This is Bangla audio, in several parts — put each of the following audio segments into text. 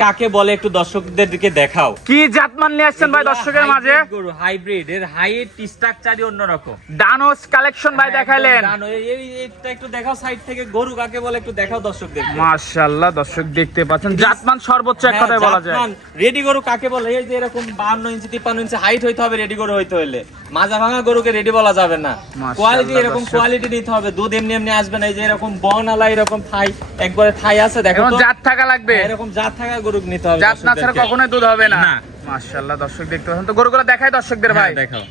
কাকে বলে একটু দর্শকদেরকে দেখাও? কি জাতমান নিয়ে আসছেন ভাই দর্শকের মাঝে? গরু হাইব্রিড এর হাইট স্ট্রাকচারই অন্যরকম। ডানোস কালেকশন ভাই দেখাইলেন। জানো, এই- এইটা একটু দেখাও সাইড থেকে গরু কাকে বলে একটু দেখাও দর্শকদের মাশাআল্লাহ দর্শক দেখতে পাচ্ছেন। জাতমান সর্বোচ্চ এক হ্যাঁ, কথায় বলা যায়। রেডি গরু কাকে বলে? এই যে এরকম বান্ন ইঞ্চি তিপ্পান্ন ইঞ্চি হাইট হইতে হবে রেডি গরু হইতে হলে মাজা ভাঙা গরুকে রেডি বলা যাবে না। কোয়ালিটি এরকম কোয়ালিটি নিতে হবে। দুধ এমনি এমনি আসবে না। এই যে এরকম বনালা এরকম থাই একবারে থাই আছে দেখো জাত থাকা লাগবে। হ্যাঁ, এরকম জাত থাকা গরু নিতে হবে জাত না ছাড়া কখনোই দুধ হবে না। মাশাআল্লাহ দর্শক দেখতে পাচ্ছেন তো গরুগুলো দেখাই দর্শকদের ভাই। হ্যাঁ, দেখাও।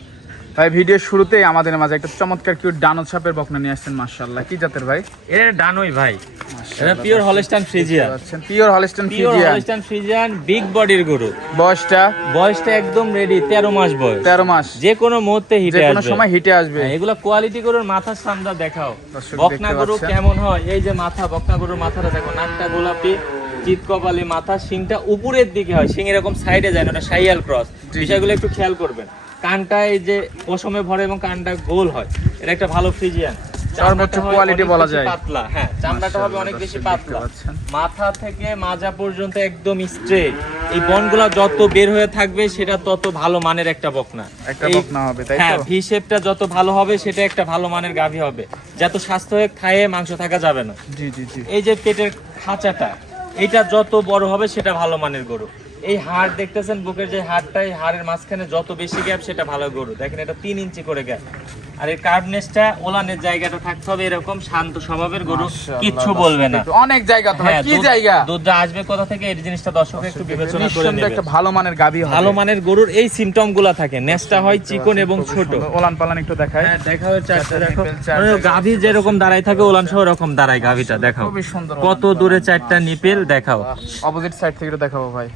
ভাই ভিডিওর শুরুতেই আমাদের মাঝে একটা চমৎকার কিউট ডানো ছাপের বকনা নিয়ে আসছেন মাশাআল্লাহ। কি জাতের ভাই? এটা ডানোই ভাই। এটা pure Holstein Friesian pure Holstein pure Holstein Friesian big বডির গরু। বয়সটা? বয়সটা একদম রেডি 13 মাস বয়স। তেরো মাস। যে কোনো মুহূর্তে যে হিটে কোনো সময় হিটে আসবে। হ্যাঁ, এগুলা কোয়ালিটি গরুর মাথার সামনে দেখাও। বকনা গরু কেমন হয়? এই যে মাথা বকনা গরুর মাথাটা দেখো নাকটা গোলাপি। চিত কপালি মাথা শিংটা উপরের দিকে হয়। শিং এরকম সাইডে যায় না ওটা সাইয়াল ক্রস বিষয়গুলো একটু খেয়াল করবেন। কানটা এই যে পশমে ভরে এবং কানটা গোল হয়। এটা একটা ভালো ফ্রিজিয়ান। হয় quality অনেক বলা যায়। পাতলা। হ্যাঁ চামড়াটা হবে অনেক বেশি পাতলা। মাথা থেকে মাজা পর্যন্ত একদম স্ট্রেট এই বনগুলা যত বের হয়ে থাকবে সেটা তত ভালো মানের একটা বকনা। একটা বকনা হবে তাই হ্যাঁ তো? ভি শেপটা যত ভালো হবে সেটা একটা ভালো মানের গাভী হবে। যত স্বাস্থ্য হয়ে খায়ে মাংস থাকা যাবে না। জি জি জি। এই যে পেটের খাঁচাটা এটা যত বড় হবে সেটা ভালো মানের গরু। এই হাড় দেখতেছেন বুকের যে হাড়টা এই হাড়ের মাঝখানে যত বেশি গ্যাপ সেটা ভালো গরু। দেখেন এটা তিন ইঞ্চি করে গ্যাপ। আর এই কার্বনেসটা ওলানের জায়গাটা থাকতে হবে এরকম শান্ত স্বভাবের গরু কিচ্ছু বলবে না। অনেক জায়গা তো হ্যাঁ কি জায়গা? দুধটা আসবে কোথা থেকে? এই জিনিসটা দর্শক একটু বিবেচনা করে নেবে একটা ভালো মানের গাভী হবে। ভালো মানের গরুর এই সিমটমগুলা থাকে। নেসটা হয় চিকন এবং ছোট। ওলান পালান একটু দেখাই। হ্যাঁ দেখাও চারটা দেখো। গাভী যেরকম দাঁড়ায় থাকে ওলান সহ এরকম দাঁড়ায় গাভীটা দেখাও। খুবই সুন্দর কত দূরে চারটা নিপেল দেখাও। অপোজিট সাইড থেকে দেখাবো ভাই।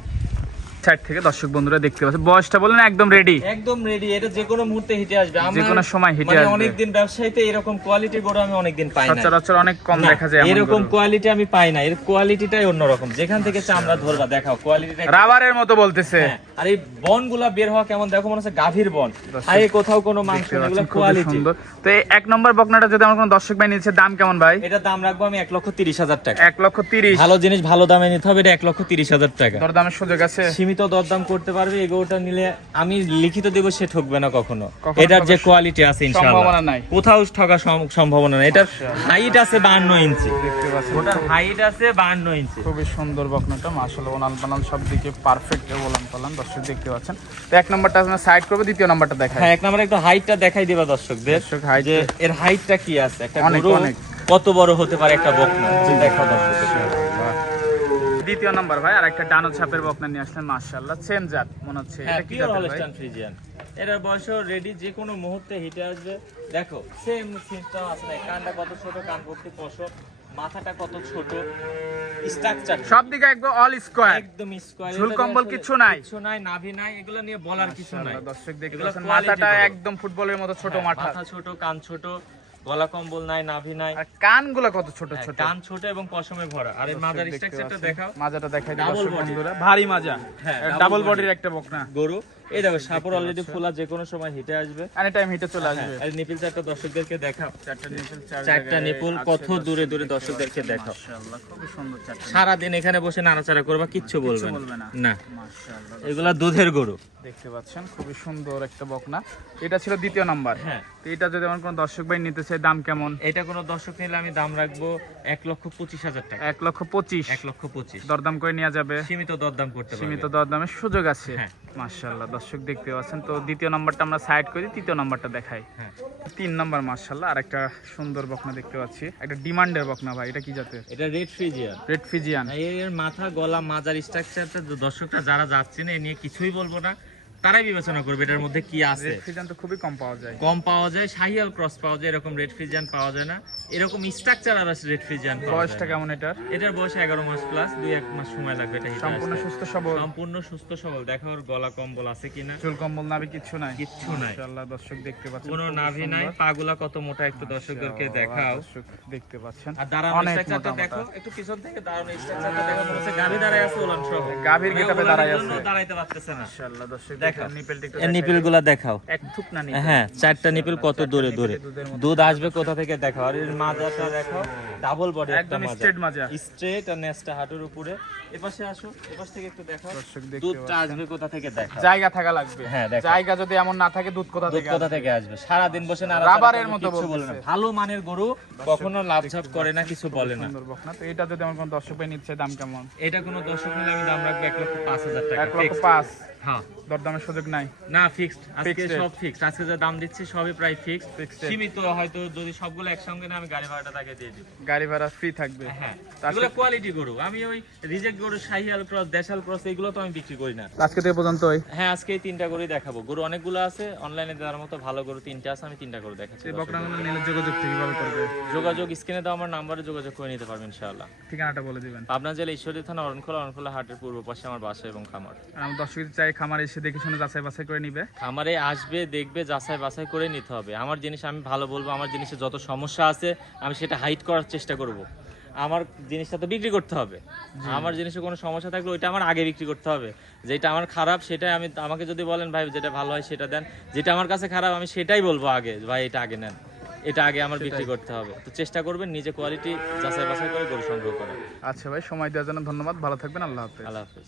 সাইড থেকে দর্শক বন্ধুরা দেখতে পাচ্ছে বয়সটা বলেন একদম রেডি একদম রেডি এটা যে কোনো মুহূর্তে হিটে আসবে। আমার যেকোনো সময় হিটে মানে আসবে। অনেকদিন ব্যবসায়ীতে এরকম কোয়ালিটি গরু আমি অনেকদিন পাই না সচরাচর অনেক কম দেখা যায় এরকম কোয়ালিটি আমি পাই না এর কোয়ালিটিটাই অন্যরকম। যেখান থেকে চামড়া ধরবা দেখাও কোয়ালিটিটা রাবারের মতো বলতেছে। হ্যাঁ, আর এই বনগুলা বের হওয়া কেমন? দেখো মনে হচ্ছে গাভীর বন। আর এই কোথাও কোনো মাংস এগুলো কোয়ালিটি তো এই এক নম্বর বকনাটা যদি আমার কোনো দর্শক ভাই নিচ্ছে দাম কেমন ভাই? এটা দাম রাখব আমি এক লক্ষ তিরিশ হাজার টাকা। এক লক্ষ তিরিশ। ভালো জিনিস ভালো দামে নিতে হবে এটা এক লক্ষ তিরিশ হাজার টাকা। দরদামের সুযোগ আছে। সীমিত দরদাম করতে পারবে এগোটা নিলে আমি লিখিত দেবো সে ঠকবে না কখনো। এটার যে কোয়ালিটি আছে ইনশাআল্লাহ। সম্ভাবনা নাই। কোথাও সম- সম্ভাবনা নাই। এটার হাইট আছে 52 ইঞ্চি। দেখতে পাচ্ছেন। ওটার হাইট আছে 52 ইঞ্চি। খুবই সুন্দর বকনাটা মাসাল ওনাল সব দিকে পারফেক্ট ওলান পালান। দর্শক দেখতে পাচ্ছেন। তো এক নম্বরটা আপনার সাইড করবে দ্বিতীয় নম্বরটা দেখায় হ্যাঁ এক নম্বরে একটু হাইটটা দেখাই দিবা দর্শকদের দর্শক height যে টা- এর হাইটটা কি আছে? একটা অনেক। কত বড় হতে পারে একটা বকনা? দেখা দেখাও দর্শকদের দ্বিতীয় নাম্বার ভাই আর একটা ডানো ছাপের বকনা নিয়ে আসলেন মাশাআল্লাহ সেম জাত মনে হচ্ছে। হ্যাঁ এটা কি পিওর জাতের ভাই? ফ্রিজিয়ান এটার বয়স রেডি যে কোনো মুহূর্তে হিটে আসবে। দেখো সেম সিস্টেম আছে না কানটা কত ছোট কান ভর্তি পশম মাথাটা কত ছোট স্ট্রাকচার সব দিকে একদম অল স্কোয়ার একদম স্কয়ার ঝুল কম্বল কিচ্ছু নাই? কিছু নাই নাভি নাই এগুলো নিয়ে বলার কিছু নাই। দর্শক quality মাথাটা একদম ফুটবলের মতো ছোট হ্যাঁ, মাথা। মাথা ছোট কান ছোট। গলা কম্বল নাই নাভি নাই। আর কানগুলো কত ছোট হ্যাঁ, ছোট? কান ছোট এবং পশমে ভরা। আর এই দর্শক স্ট্রাকচারটা দেখাও। মাজাটা দেখাই। বন্ধুরা। ভারী মাজা। হ্যাঁ, ডাবল বডির একটা বকনা। গরু। এই দেখো সাপর অলরেডি ফুলা যে কোনো সময় হিটে আসবে। এনি টাইম হিটে চলে আসবে। হ্যাঁ, আর নিপিল চারটা দর্শকদেরকে দেখাও। চারটা নিপল চারটা নিপুল কত দর্শক দূরে দূরে দর্শকদেরকে দেখাও। মাশাআল্লাহ খুবই সুন্দর চারটা সারাদিন এখানে বসে নাড়াচাড়া করবা কিচ্ছু বলবে না। না। মাশাআল্লাহ এগুলা দুধের গরু। দেখতে পাচ্ছেন খুবই সুন্দর একটা বকনা। এটা ছিল দ্বিতীয় নাম্বার। হ্যাঁ। তো এটা যদি আমার কোনো দর্শক ভাই নিতে চায় দাম কেমন? এটা কোনো দর্শক নিলে আমি দাম রাখব এক লক্ষ পঁচিশ হাজার টাকা। এক লক্ষ পঁচিশ। এক লক্ষ পঁচিশ। দরদাম করে নেওয়া যাবে। সীমিত দরদাম করতে সীমিত দরদামের সুযোগ আছে। হ্যাঁ। মার্শাল্লাহ দর্শক দেখতে পাচ্ছেন। তো দ্বিতীয় নাম্বারটা আমরা সাইড করি তৃতীয় নাম্বারটা দেখাই। হ্যাঁ। তিন নাম্বার মার্শাল্লাহ আর একটা সুন্দর বকনা দেখতে পাচ্ছি। একটা ডিমান্ডের বকনা ভাই এটা কি জাতের? এটা রেড ফ্রিজিয়ান রেড ফিজিয়ান এর মাথা গলা মাজার স্ট্রাকচারটা দর্শকরা যারা যাচ্ছে না এ নিয়ে কিছুই বলব না। তারাই বিবেচনা করবে এটার মধ্যে কি আছে। রেড ফিজিয়ান তো খুবই কম পাওয়া যায়। কম পাওয়া যায় শাহিয়াল ক্রস পাওয়া যায় এরকম রেড ফ্রিজিয়ান পাওয়া যায় না। এরকম স্ট্রাকচার আর রেড ফ্রিজিয়ান বয়সটা কেমন এটার? এটার বয়স এগারো মাস প্লাস দুই এক মাস সময় লাগবে এটা সম্পূর্ণ সুস্থ সবল? সম্পূর্ণ সুস্থ সবল। দেখো ওর গলা কম্বল আছে কিনা। চুল কম্বল কিচ্ছু নাই? কিচ্ছু নাই। দর্শক দেখতে পাচ্ছেন কোনো নাভি নাই। পাগুলা কত মোটা একটু দর্শকদেরকে দেখাও। দর্শক দেখতে পাচ্ছেন। আর দাঁড়ানো স্ট্রাকচারটা দেখো একটু পিছন থেকে দাঁড়ানো স্ট্রাকচারটা দেখো মনে হচ্ছে গাভী দাঁড়ায় আছে ওলান সহ। গাভীর মানে গেটাপে দাঁড়ায় আছে। দাঁড়াইতে পারতেছে না। দর্শক দেখো নিপেলটা একটু দেখাও। এক থুক না নিপেল। হ্যাঁ চারটা নিপিল কত দূরে দূরে? দুধ আসবে কোথা থেকে দেখো আর মাজাটা দেখো। ডাবল বডি একদম স্ট্রেট মাজা। স্ট্রেট আর নেসটা হাঁটুর উপরে। এপাশে আসো এপাশ থেকে একটু দেখাও দর্শক দেখতে দুধটা আসবে কোথা থেকে দেখা? জায়গা থাকা লাগবে। হ্যাঁ, দেখো। জায়গা যদি এমন না থাকে দুধ কোথা থেকে কোথা থেকে আসবে? সারা দিন বসে না রাবারের মতো কিছু বলে না। ভালো মানের গরু কখনো লাভঝাপ করে না কিছু বলে না। সুন্দর বকনা। তো এটা যদি আমার কোনো দর্শক ভাই নিচ্ছে দাম কেমন? এটা কোনো দর্শক নিলে আমি দাম রাখব এক লক্ষ পাঁচ হাজার টাকা এক লক্ষ। পাঁচ। হ্যাঁ। দরদামের সুযোগ নাই। না ফিক্সড আজকে সব ফিক্সড আজকে যা দাম দিচ্ছি সবই প্রায় ফিক্সড সীমিত হয়তো যদি সবগুলো একসঙ্গে না আমি গাড়ি ভাড়াটা তাকে দিয়ে দিব। গাড়ি ভাড়া ফ্রি থাকবে। হ্যাঁ এগুলো কোয়ালিটি গরু। আমি ওই রিজেক্ট গরু শাহিয়াল ক্রস দেশাল ক্রস এগুলো তো আমি বিক্রি করি না। আজকে তো পর্যন্ত হ্যাঁ আজকে এই তিনটা দেখাবো। গরু অনেকগুলো আছে অনলাইনে দেওয়ার মতো ভালো গরু তিনটা আছে আমি তিনটা গরু দেখাচ্ছি। নিলে যোগাযোগ কীভাবে করবে। যোগাযোগ স্ক্রিনে দেওয়া আমার নাম্বারে যোগাযোগ করে নিতে পারবেন ইনশাআল্লাহ। ঠিকানাটা বলে দিবেন। পাবনা জেলা ঈশ্বরী থানা অরণখোলা অরণখোলা হাটের পূর্ব পাশে আমার বাসা এবং খামার। আর আমার দর্শক যদি চাই খামার এসে দেখে শুনে যাচাই বাছাই করে নিবে। খামারে আসবে দেখবে যাচাই বাছাই করে নিতে হবে। আমার জিনিস আমি ভালো বলব আমার জিনিসে যত সমস্যা আছে আমি সেটা হাইড করার চেষ্টা করব। আমার জিনিসটা তো বিক্রি করতে হবে। আমার জিনিসে কোনো সমস্যা থাকলে ওইটা আমার আগে বিক্রি করতে হবে। যেটা আমার খারাপ সেটাই আমি আমাকে যদি বলেন ভাই যেটা ভালো হয় সেটা দেন। যেটা আমার কাছে খারাপ আমি সেটাই বলব আগে ভাই এটা আগে নেন। এটা আগে আমার বিক্রি করতে হবে। তো চেষ্টা করবেন নিজে কোয়ালিটি যাচাই বাছাই করে গরু সংগ্রহ করার। আচ্ছা ভাই সময় দেওয়ার জন্য ধন্যবাদ। ভালো থাকবেন আল্লাহ হাফেজ। আল্লাহ হাফেজ।